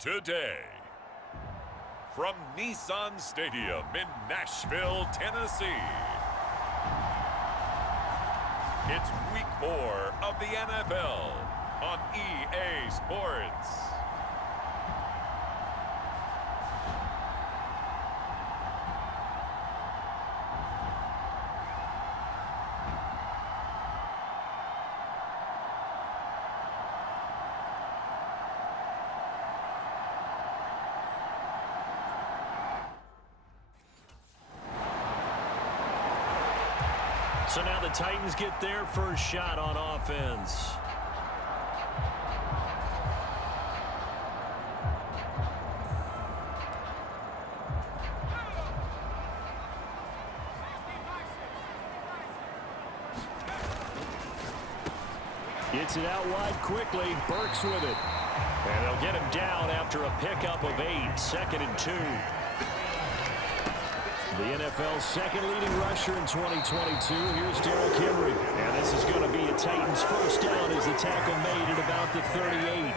Today, from Nissan Stadium in Nashville, Tennessee, it's Week 4 of the NFL on EA Sports. So now the Titans get their first shot on offense. Gets it out wide quickly. Burks with it. And they'll get him down after a pickup of 8. 2nd and 2. The NFL's second leading rusher in 2022. Here's Derrick Henry. And this is going to be a Titans first down as the tackle made at about the 38.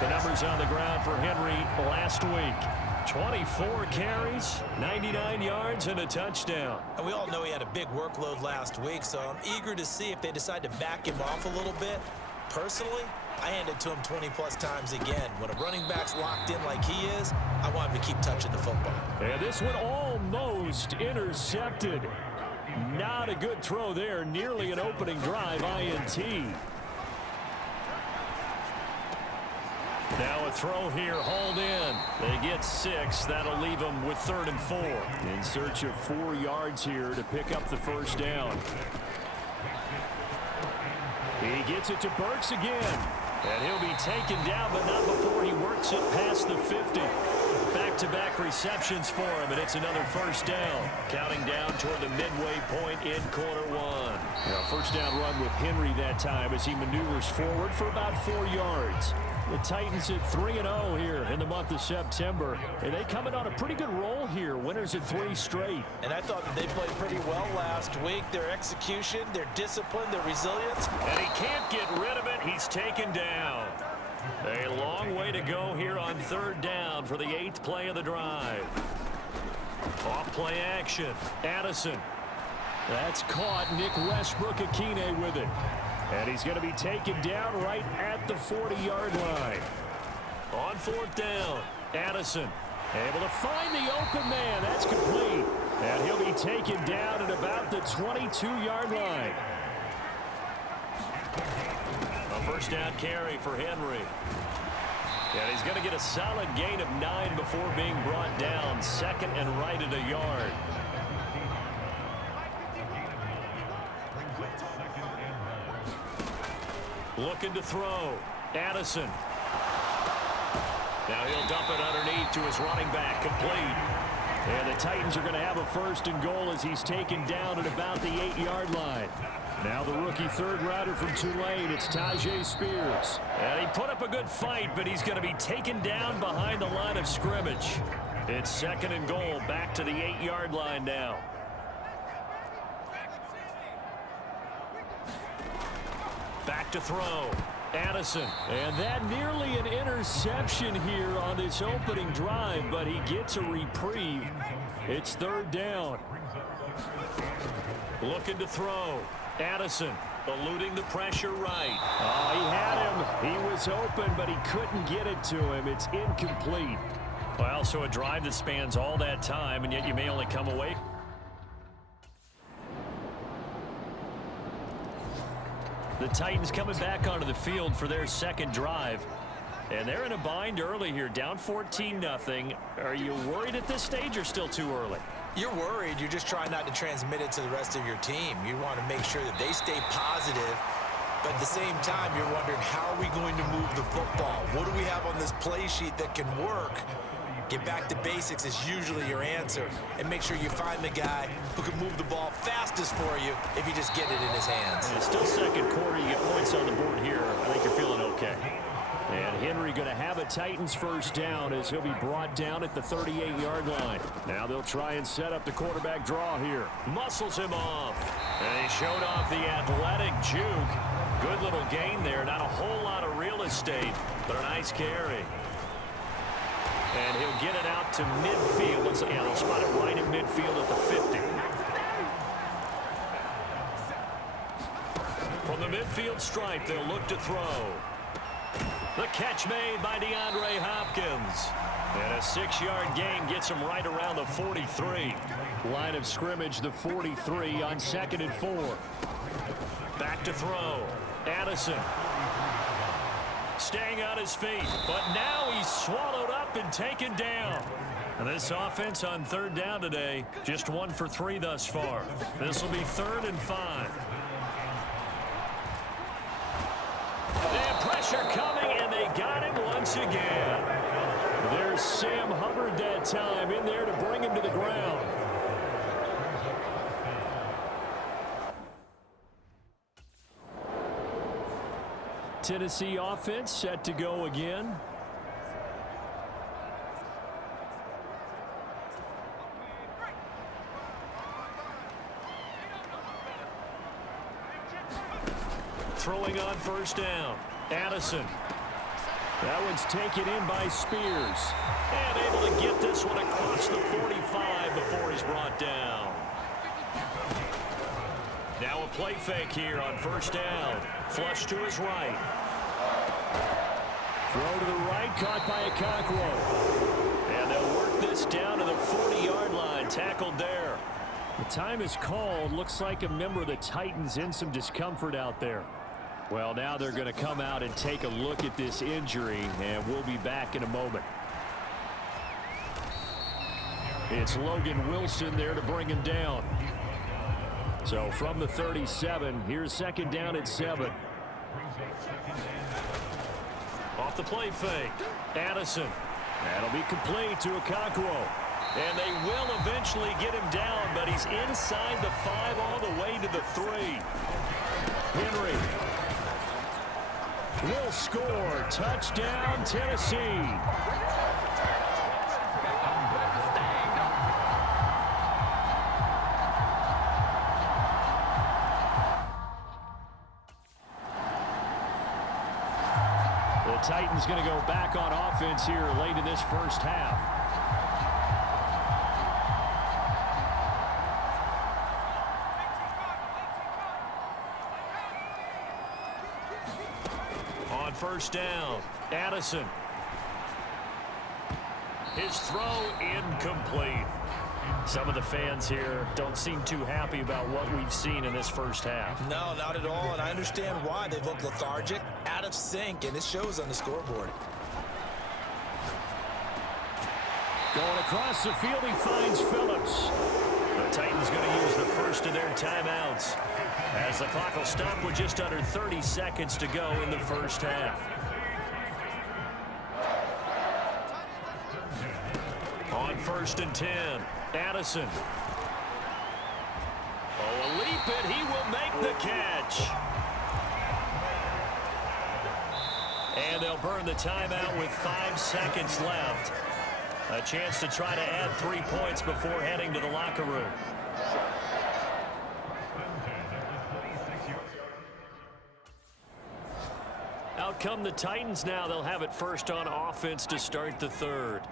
The numbers on the ground for Henry last week. 24 carries, 99 yards, and a touchdown. And we all know he had a big workload last week, so I'm eager to see if they decide to back him off a little bit. Personally, I hand it to him 20-plus times again. When a running back's locked in like he is, I want him to keep touching the football. And this one almost intercepted. Not a good throw there. Nearly an opening drive INT. Now a throw here, hauled in. They get 6. That'll leave them with 3rd and 4. In search of 4 yards here to pick up the first down. He gets it to Burks again. And he'll be taken down, but not before he works it past the 50. Back-to-back receptions for him, and it's another first down. Counting down toward the midway point in quarter 1. Now, first down run with Henry that time as he maneuvers forward for about 4 yards. The Titans at 3-0 here in the month of September. And they coming on a pretty good roll here. Winners at 3 straight. And I thought that they played pretty well last week. Their execution, their discipline, their resilience. And he can't get rid of it. He's taken down. A long way to go here on 3rd down for the 8th play of the drive. Off play action. Addison. That's caught. Nick Westbrook-Akine with it. And he's going to be taken down right at the 40-yard line. On 4th down, Addison able to find the open man. That's complete. And he'll be taken down at about the 22-yard line. A first down carry for Henry. And he's going to get a solid gain of 9 before being brought down. 2nd and right at a yard. Looking to throw. Addison. Now he'll dump it underneath to his running back. Complete. And the Titans are going to have a 1st and goal as he's taken down at about the 8-yard line. Now the rookie third-rounder from Tulane, it's Tajay Spears. And he put up a good fight, but he's going to be taken down behind the line of scrimmage. It's 2nd and goal, back to the 8-yard line now. Back to throw. Addison. And that nearly an interception here on this opening drive, but he gets a reprieve. It's 3rd down. Looking to throw. Addison eluding the pressure right. Oh, he had him. He was open, but he couldn't get it to him. It's incomplete. Well, so a drive that spans all that time, and yet you may only come away. The Titans coming back onto the field for their 2nd drive. And they're in a bind early here, down 14-0. Are you worried at this stage or still too early? You're worried. You're just trying not to transmit it to the rest of your team. You want to make sure that they stay positive. But at the same time, you're wondering, how are we going to move the football? What do we have on this play sheet that can work? Get back to basics is usually your answer. And make sure you find the guy who can move the ball fastest for you if you just get it in his hands. And it's still 2nd quarter. You get points on the board here. I think you're feeling okay. And Henry going to have a Titans 1st down as he'll be brought down at the 38-yard line. Now they'll try and set up the quarterback draw here. Muscles him off. And he showed off the athletic juke. Good little gain there. Not a whole lot of real estate, but a nice carry. And he'll get it out to midfield. Yeah, they'll spot it right in midfield at the 50. From the midfield stripe, they'll look to throw. The catch made by DeAndre Hopkins. And a 6-yard gain gets him right around the 43. Line of scrimmage, the 43 on 2nd and 4. Back to throw. Addison. Staying on his feet, but now he's swallowed up and taken down. And this offense on 3rd down today, just 1 for 3 thus far. This will be 3rd and 5. And pressure coming, and they got him once again. There's Sam Hubbard that time in there to bring him to the ground. Tennessee offense set to go again. Throwing on 1st down. Addison. That one's taken in by Spears. And able to get this one across the 45 before he's brought down. Now a play fake here on 1st down. Flush to his right. Throw to the right, caught by Okonkwo. And they'll work this down to the 40-yard line, tackled there. The time is called. Looks like a member of the Titans in some discomfort out there. Well, now they're going to come out and take a look at this injury, and we'll be back in a moment. It's Logan Wilson there to bring him down. So from the 37, here's 2nd down at 7. Off the play fake. Addison. That'll be complete to Okonkwo. And they will eventually get him down, but he's inside the 5 all the way to the 3. Henry will score. Touchdown, Tennessee. The Titans going to go back on offense here late in this 1st half. On 1st down, Addison. His throw incomplete. Some of the fans here don't seem too happy about what we've seen in this 1st half. No, not at all, and I understand why. They look lethargic, out of sync, and it shows on the scoreboard. Going across the field, he finds Phillips. The Titans going to use the first of their timeouts as the clock will stop with just under 30 seconds to go in the 1st half. On 1st first and 10. Addison. Oh, a leap, and he will make the catch. And they'll burn the timeout with 5 seconds left. A chance to try to add 3 points before heading to the locker room. Out come the Titans now. They'll have it first on offense to start the third.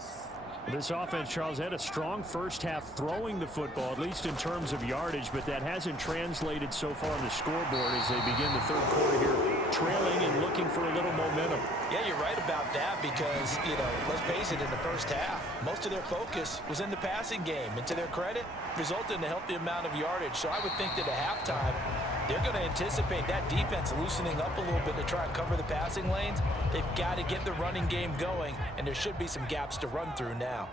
This offense, Charles, had a strong first half throwing the football, at least in terms of yardage, but that hasn't translated so far on the scoreboard as they begin the third quarter here, trailing and looking for a little momentum. Yeah, you're right about that because, let's face it, in the first half, most of their focus was in the passing game. And to their credit, resulted in a healthy amount of yardage. So I would think that at halftime, they're going to anticipate that defense loosening up a little bit to try and cover the passing lanes. They've got to get the running game going, and there should be some gaps to run through now.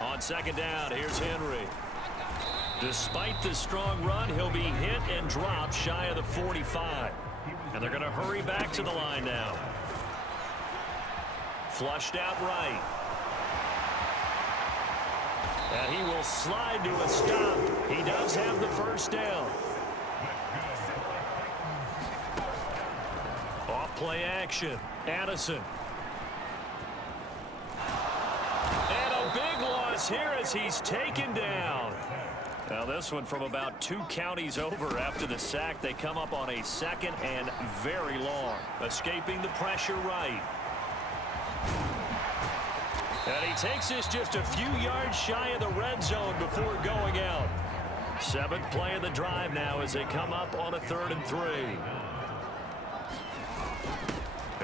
On second down, here's Henry. Despite the strong run, he'll be hit and dropped shy of the 45. And they're going to hurry back to the line now. Flushed out right. And he will slide to a stop. He does have the first down. Off play action. Addison. And a big loss here as he's taken down. Now this one from about 2 counties over after the sack. They come up on a second and very long. Escaping the pressure right. And he takes this just a few yards shy of the red zone before going out. 7th play of the drive now as they come up on a 3rd and 3.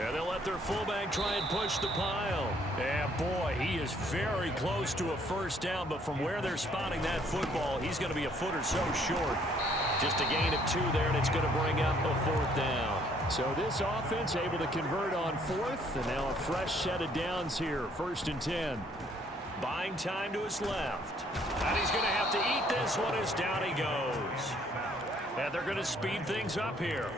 And they'll let their fullback try and push the pile. Yeah, boy, he is very close to a first down, but from where they're spotting that football, he's going to be a foot or so short. Just a gain of 2 there, and it's going to bring up a 4th down. So this offense able to convert on 4th, and now a fresh set of downs here, 1st and 10. Buying time to his left. And he's going to have to eat this one as down he goes. And they're going to speed things up here.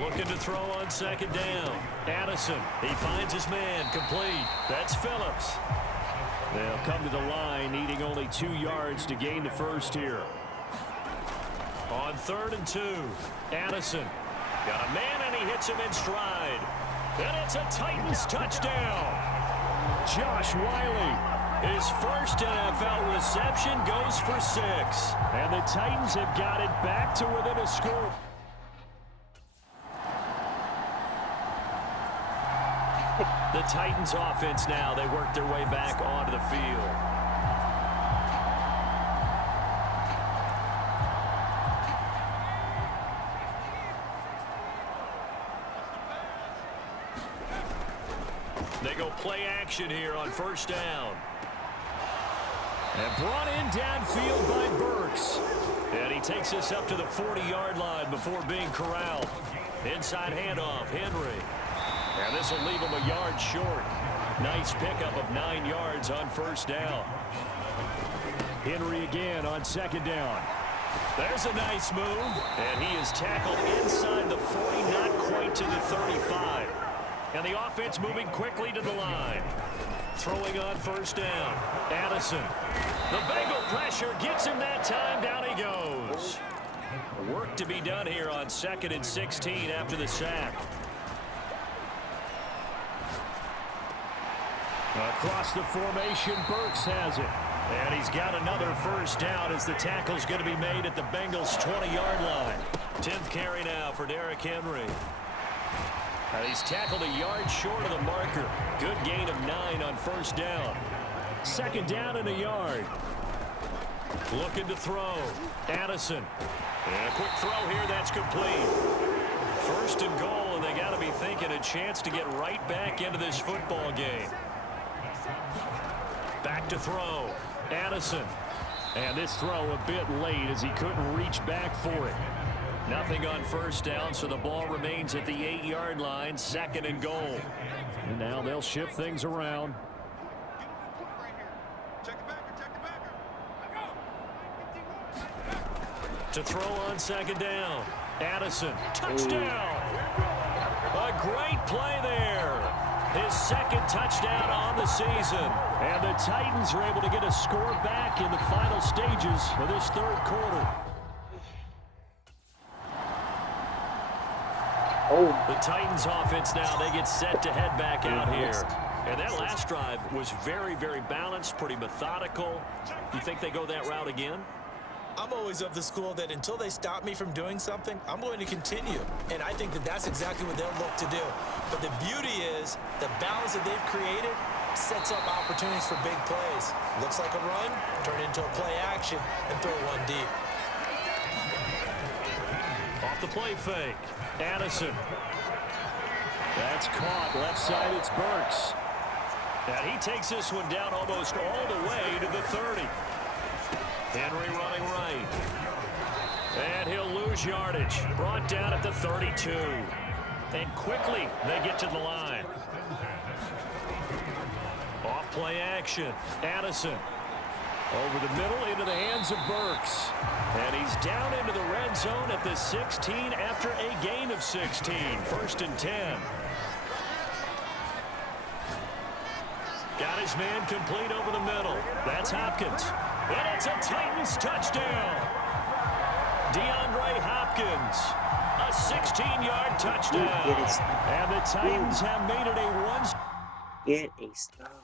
Looking to throw on second down. Addison, he finds his man, complete. That's Phillips. They'll come to the line, needing only 2 yards to gain the first here. On 3rd and 2, Addison. Got a man, and he hits him in stride. And it's a Titans touchdown. Josh Wiley. His first NFL reception goes for 6. And the Titans have got it back to within a score. The Titans offense now, they work their way back onto the field. They go play action here on first down. And brought in downfield by Burks. And he takes this up to the 40-yard line before being corralled. Inside handoff, Henry. And this will leave him a yard short. Nice pickup of 9 yards on first down. Henry again on second down. There's a nice move. And he is tackled inside the 40, not quite to the 35. And the offense moving quickly to the line. Throwing on first down. Addison. The Bengal pressure gets him that time. Down he goes. Work to be done here on 2nd and 16 after the sack. Across the formation, Burks has it. And he's got another first down as the tackle's going to be made at the Bengals' 20-yard line. 10th carry now for Derrick Henry. And he's tackled a yard short of the marker. Good gain of 9 on first down. 2nd down and a yard. Looking to throw. Addison. And a quick throw here, that's complete. 1st and goal, and they got to be thinking a chance to get right back into this football game. Back to throw. Addison. And this throw a bit late as he couldn't reach back for it. Nothing on first down, so the ball remains at the 8-yard line, 2nd and goal. And now they'll shift things around. To throw on second down. Addison. Touchdown. A great play there. His second touchdown on the season. And the Titans are able to get a score back in the final stages of this third quarter. The Titans offense now, they get set to head back out here. And that last drive was very, very balanced, pretty methodical. You think they go that route again? I'm always of the school that until they stop me from doing something, I'm going to continue. And I think that that's exactly what they'll look to do. But the beauty is the balance that they've created sets up opportunities for big plays. Looks like a run, turn it into a play action, and throw one deep. Off the play fake. Addison. That's caught. Left side, it's Burks. And he takes this one down almost all the way to the 30. Henry running right. And he'll lose yardage. Brought down at the 32. And quickly they get to the line. Off play action. Addison. Over the middle into the hands of Burks. And he's down into the red zone at the 16 after a gain of 16. 1st and 10. Got his man complete over the middle. That's Hopkins. And it's a Titans touchdown. DeAndre Hopkins. A 16-yard touchdown. And the Titans have made it a one. Get a stop.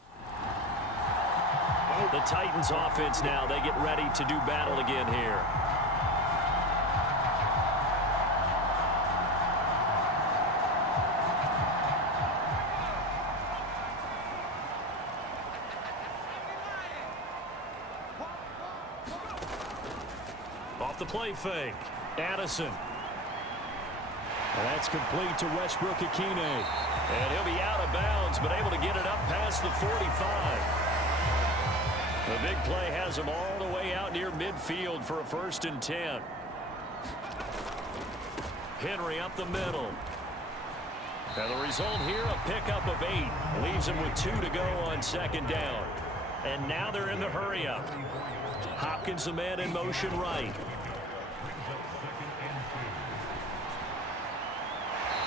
The Titans offense now, they get ready to do battle again here. Off the play fake. Addison. And that's complete to Westbrook-Akine. And he'll be out of bounds, but able to get it up past the 45. The big play has him all the way out near midfield for a 1st and 10. Henry up the middle. And the result here, a pickup of 8. Leaves him with 2 to go on 2nd down. And now they're in the hurry-up. Hopkins, the man in motion right.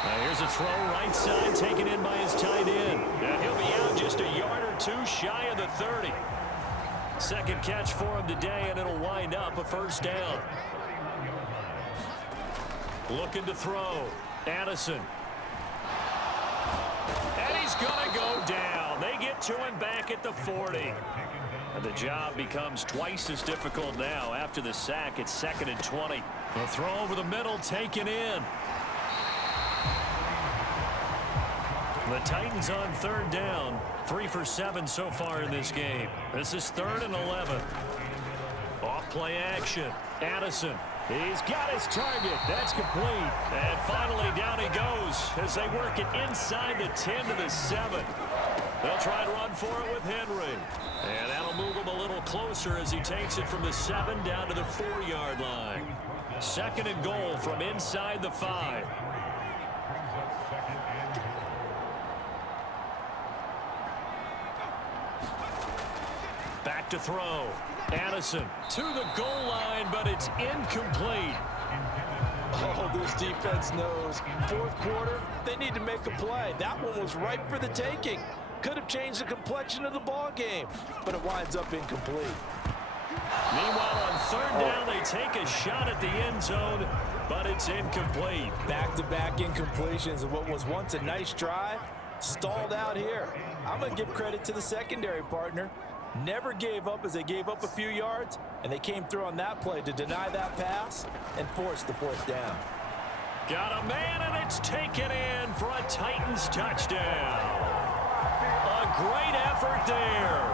Now here's a throw right side taken in by his tight end. And he'll be out just a yard or 2 shy of the 30. Second catch for him today, and it'll wind up a 1st down. Looking to throw. Addison. And he's going to go down. They get to him back at the 40. And the job becomes twice as difficult now after the sack. It's 2nd and 20. A throw over the middle taken in. The Titans on 3rd down. 3 for 7 so far in this game. This is 3rd and 11. Off play action. Addison. He's got his target. That's complete. And finally down he goes as they work it inside the 10 to the 7. They'll try to run for it with Henry. And that'll move him a little closer as he takes it from the 7 down to the 4-yard line. 2nd and goal from inside the 5. Back to throw. Addison to the goal line, but it's incomplete. Oh, this defense knows. 4th quarter, they need to make a play. That one was ripe for the taking. Could have changed the complexion of the ball game, but it winds up incomplete. Meanwhile, on 3rd down, they take a shot at the end zone, but it's incomplete. Back-to-back incompletions of what was once a nice drive, stalled out here. I'm going to give credit to the secondary partner. Never gave up as they gave up a few yards, and they came through on that play to deny that pass and force the 4th down. Got a man, and it's taken in for a Titans touchdown. A great effort there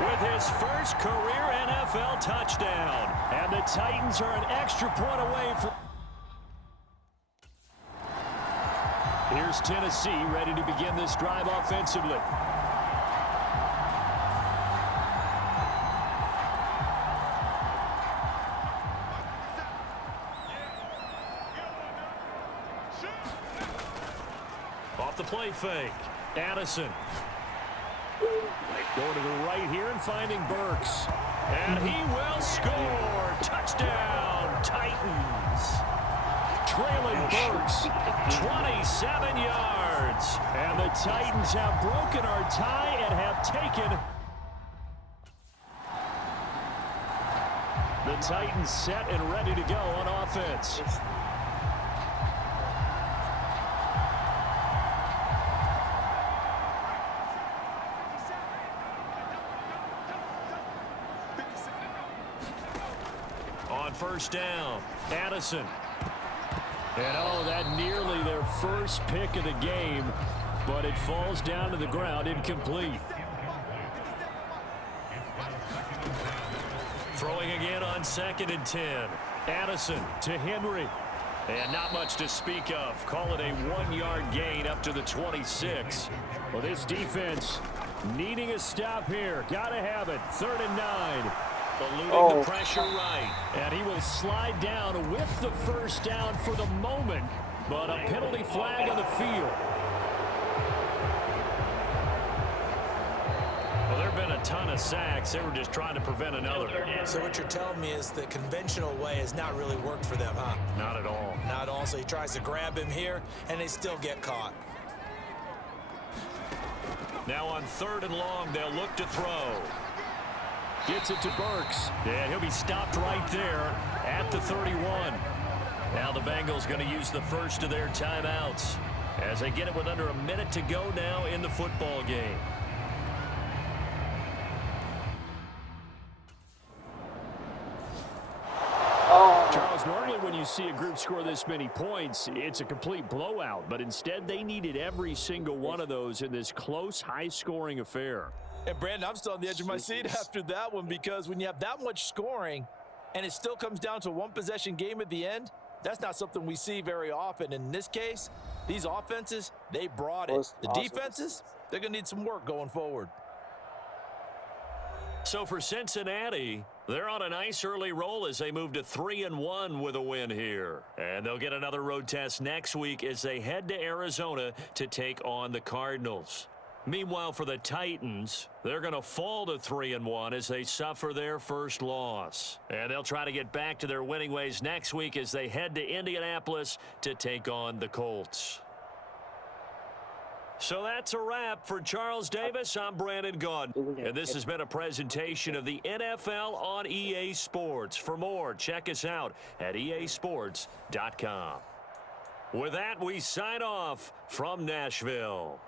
with his first career NFL touchdown. And the Titans are an extra point away from... Here's Tennessee ready to begin this drive offensively. Off the play fake. Addison. Going to the right here and finding Burks. And he will score. Touchdown, Titans. Traylon Burks, 27 yards. And the Titans have broken our tie and have taken. The Titans set and ready to go on offense. On first down, Addison. And oh, that nearly their first pick of the game, but it falls down to the ground incomplete. Throwing again on 2nd and 10. Addison to Henry. And not much to speak of. Call it a 1-yard gain up to the 26. Well, this defense needing a stop here. Got to have it. 3rd and 9. Eluding the pressure right. And he will slide down with the first down for the moment, but a penalty flag on the field. Well, there have been a ton of sacks. They were just trying to prevent another. So what you're telling me is the conventional way has not really worked for them, huh? Not at all. Not at all. So he tries to grab him here, and they still get caught. Now on 3rd and long, they'll look to throw. Gets it to Burks. And he'll be stopped right there at the 31. Now the Bengals going to use the first of their timeouts as they get it with under a minute to go now in the football game. Charles, normally when you see a group score this many points, it's a complete blowout. But instead, they needed every single one of those in this close, high-scoring affair. And, Brandon, I'm still on the edge of my seat after that one because when you have that much scoring and it still comes down to a one-possession game at the end, that's not something we see very often. In this case, these offenses, they brought it. The defenses, they're going to need some work going forward. So for Cincinnati, they're on a nice early roll as they move to 3-1 with a win here. And they'll get another road test next week as they head to Arizona to take on the Cardinals. Meanwhile, for the Titans, they're going to fall to 3-1 as they suffer their first loss. And they'll try to get back to their winning ways next week as they head to Indianapolis to take on the Colts. So that's a wrap for Charles Davis. I'm Brandon Gaudin. And this has been a presentation of the NFL on EA Sports. For more, check us out at easports.com. With that, we sign off from Nashville.